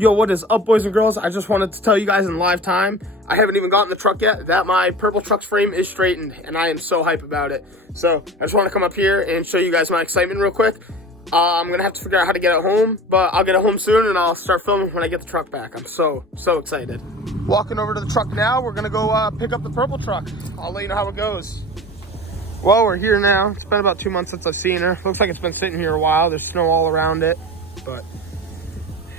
Yo, what is up, boys and girls? I just wanted to tell you guys in live time, I haven't even gotten the truck yet, that my purple truck's frame is straightened, and I am so hype about it. So I just want to come up here and show you guys my excitement real quick. I'm going to have to figure out how to get it home, but I'll get it home soon, and I'll start filming when I get the truck back. I'm so excited. Walking over to the truck now. We're going to go pick up the purple truck. I'll let you know how it goes. Well, we're here now. It's been about 2 months since I've seen her. Looks like it's been sitting here a while. There's snow all around it, but...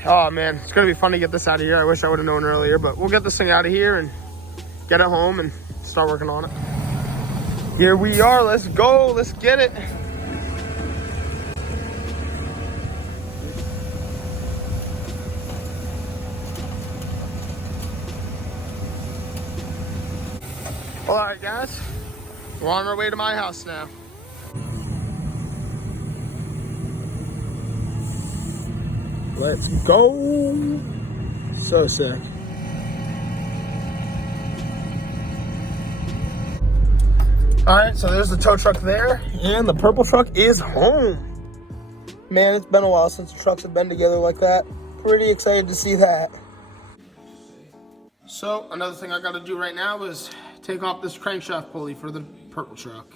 oh man, it's gonna be fun to get this out of here. I wish I would have known earlier, but we'll get this thing out of here and get it home and start working on it. Here we are, let's go, let's get it. All right, guys, we're on our way to my house now. Let's go. So sick. All right, so there's the tow truck there, and the purple truck is home. Man, it's been a while since the trucks have been together like that. Pretty excited to see that. So another thing I got to do right now is take off this crankshaft pulley for the purple truck.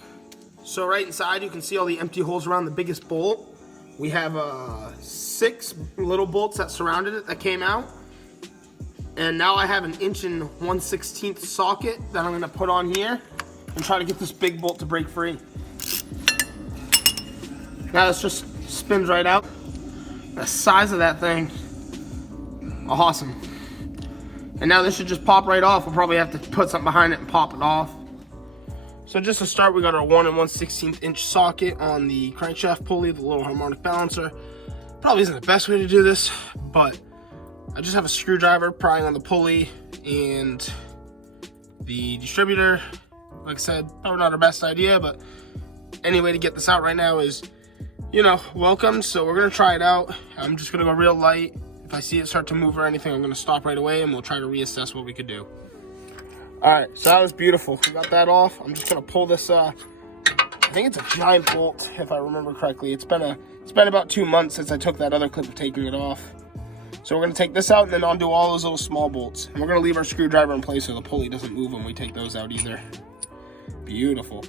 So right inside, you can see all the empty holes around the biggest bolt. We have 6 little bolts that surrounded it that came out. And now I have an 1/1/16 socket that I'm gonna put on here and try to get this big bolt to break free. Now this just spins right out. The size of that thing, awesome. And now this should just pop right off. We'll probably have to put something behind it and pop it off. So just to start, we got our 1 1/16 socket on the crankshaft pulley, the little harmonic balancer. Probably isn't the best way to do this, but I just have a screwdriver prying on the pulley and the distributor. Like I said, probably not our best idea, but any way to get this out right now is, you know, welcome. So we're gonna try it out. I'm just gonna go real light. If I see it start to move or anything, I'm gonna stop right away and we'll try to reassess what we could do. All right, so that was beautiful. We got that off. I'm just gonna pull this, I think it's a giant bolt, if I remember correctly. It's been about 2 months since I took that other clip of taking it off. So we're gonna take this out and then undo all those little small bolts. And we're gonna leave our screwdriver in place so the pulley doesn't move when we take those out either. Beautiful.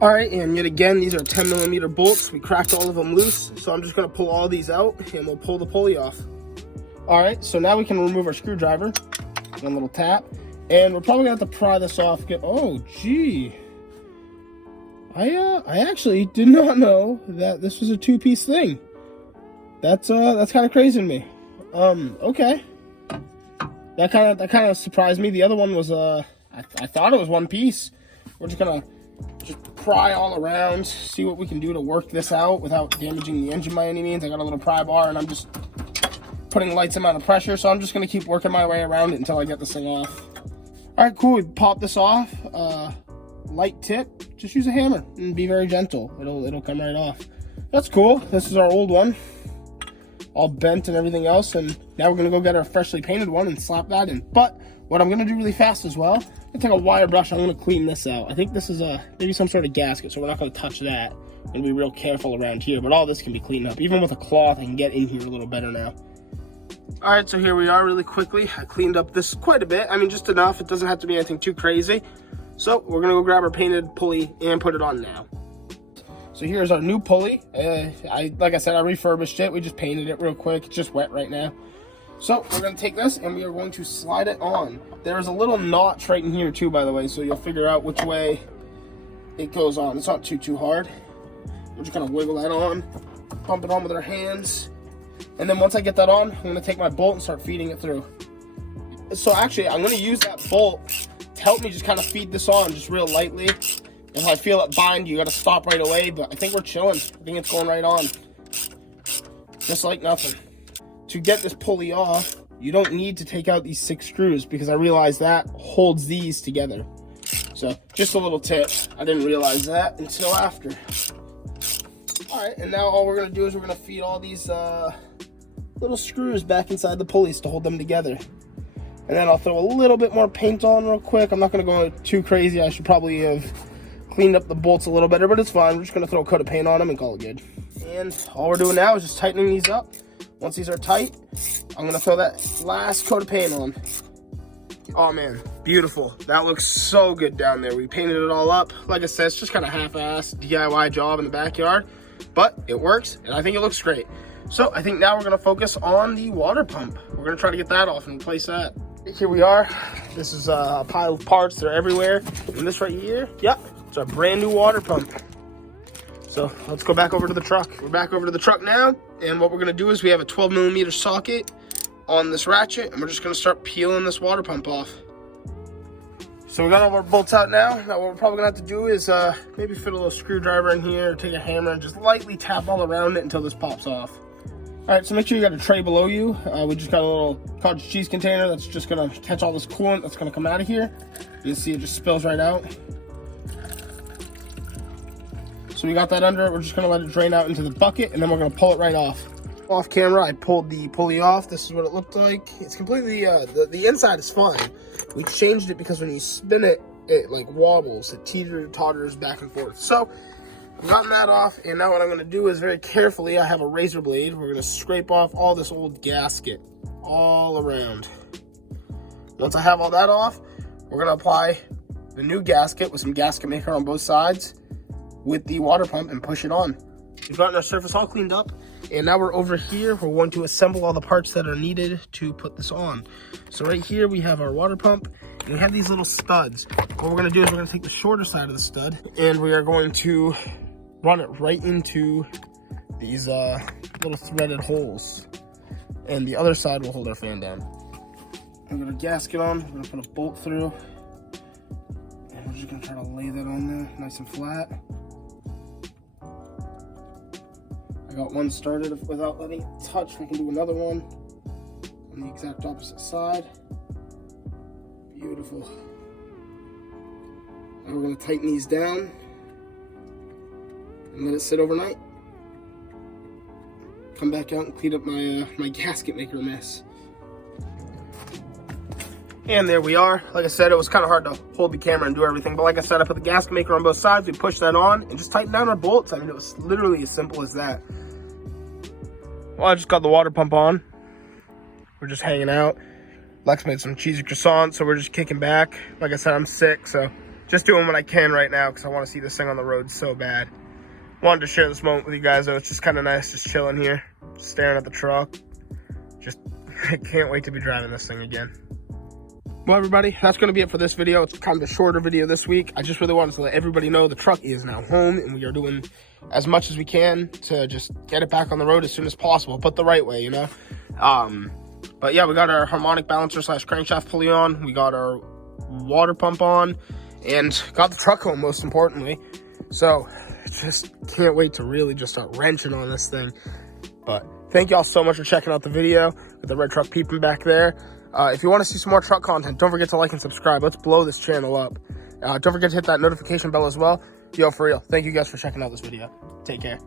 All right, and yet again, these are 10mm bolts. We cracked all of them loose. So I'm just gonna pull all these out and we'll pull the pulley off. All right, so now we can remove our screwdriver. One little tap. And we're probably gonna have to pry this off. Oh, gee. I actually did not know that this was a 2-piece thing. That's kind of crazy to me. Okay. That kind of surprised me. The other one was I thought it was 1 piece. We're just gonna pry all around, see what we can do to work this out without damaging the engine by any means. I got a little pry bar and I'm just putting lights amount of pressure, so I'm just gonna keep working my way around it until I get this thing off. All right, cool, we pop this off, light tip, just use a hammer and be very gentle. It'll come right off. That's cool. This is our old one, all bent and everything else, and now we're gonna go get our freshly painted one and slap that in. But what I'm gonna do really fast as well, I'm gonna take a wire brush, I'm gonna clean this out. I think this is maybe some sort of gasket, so we're not gonna touch that. I'm gonna be real careful around here, but all this can be cleaned up. Even with a cloth, I can get in here a little better now. All right, so here we are really quickly. I cleaned up this quite a bit. I mean, just enough. It doesn't have to be anything too crazy. So we're gonna go grab our painted pulley and put it on now. So here's our new pulley. Like I said, I refurbished it. We just painted it real quick. It's just wet right now. So we're gonna take this and we are going to slide it on. There's a little notch right in here too, by the way, so you'll figure out which way it goes on. It's not too hard. We're just gonna wiggle that on, pump it on with our hands. And then once I get that on, I'm gonna take my bolt and start feeding it through. So actually, I'm gonna use that bolt to help me just kind of feed this on just real lightly. If I feel it bind, you gotta stop right away, but I think we're chilling. I think it's going right on. Just like nothing. To get this pulley off, you don't need to take out these 6 screws because I realized that holds these together. So just a little tip. I didn't realize that until after. All right, and now all we're gonna do is we're gonna feed all these little screws back inside the pulleys to hold them together. And then I'll throw a little bit more paint on real quick. I'm not gonna go too crazy. I should probably have cleaned up the bolts a little better, but it's fine. We're just gonna throw a coat of paint on them and call it good. And all we're doing now is just tightening these up. Once these are tight, I'm gonna throw that last coat of paint on. Oh man, beautiful. That looks so good down there. We painted it all up. Like I said, it's just kind of half-assed DIY job in the backyard, but it works, and I think it looks great. So I think now we're gonna focus on the water pump. We're gonna try to get that off and replace that. Here we are. This is a pile of parts. They're everywhere. And this right here, yep, it's a brand new water pump. So let's go back over to the truck. We're back over to the truck now, and what we're gonna do is we have a 12mm socket on this ratchet, and we're just gonna start peeling this water pump off. So we got all our bolts out now. Now what we're probably gonna have to do is maybe fit a little screwdriver in here, or take a hammer and just lightly tap all around it until this pops off. All right, so make sure you got a tray below you. We just got a little cottage cheese container that's just gonna catch all this coolant that's gonna come out of here. You can see it just spills right out. So we got that under it. We're just gonna let it drain out into the bucket, and then we're gonna pull it right off. Off camera, I pulled the pulley off. This is what it looked like. It's completely, the inside is fine. We changed it because when you spin it, it like wobbles. It teeter-totters back and forth. So I've gotten that off, and now what I'm gonna do is very carefully, I have a razor blade. We're gonna scrape off all this old gasket all around. Once I have all that off, we're gonna apply the new gasket with some gasket maker on both sides with the water pump and push it on. We've gotten our surface all cleaned up, and now we're over here. We're going to assemble all the parts that are needed to put this on. So right here we have our water pump, and we have these little studs. What we're gonna do is we're gonna take the shorter side of the stud, and we are going to run it right into these little threaded holes, and the other side will hold our fan down. I'm gonna gasket on. We're gonna put a bolt through, and we're just gonna try to lay that on there nice and flat. I got one started without letting it touch. We can do another one on the exact opposite side. Beautiful. Now we're gonna tighten these down and let it sit overnight. Come back out and clean up my gasket maker mess. And there we are. Like I said, it was kind of hard to hold the camera and do everything, but like I said, I put the gasket maker on both sides. We pushed that on and just tightened down our bolts. I mean, it was literally as simple as that. Well, I just got the water pump on. We're just hanging out. Lex made some cheesy croissants, so we're just kicking back. Like I said, I'm sick, so just doing what I can right now because I want to see this thing on the road so bad. Wanted to share this moment with you guys, though. It's just kind of nice just chilling here, just staring at the truck. Just, I can't wait to be driving this thing again. Well, everybody, that's going to be it for this video. It's kind of a shorter video this week. I just really wanted to let everybody know the truck is now home, and we are doing as much as we can to just get it back on the road as soon as possible, but the right way, you know? But yeah, we got our harmonic balancer / crankshaft pulley on. We got our water pump on, and got the truck home, most importantly. So just can't wait to really just start wrenching on this thing. But thank y'all so much for checking out the video with the red truck peeping back there. If you want to see some more truck content, don't forget to like and subscribe. Let's blow this channel up. Don't forget to hit that notification bell as well. Yo, for real, thank you guys for checking out this video. Take care.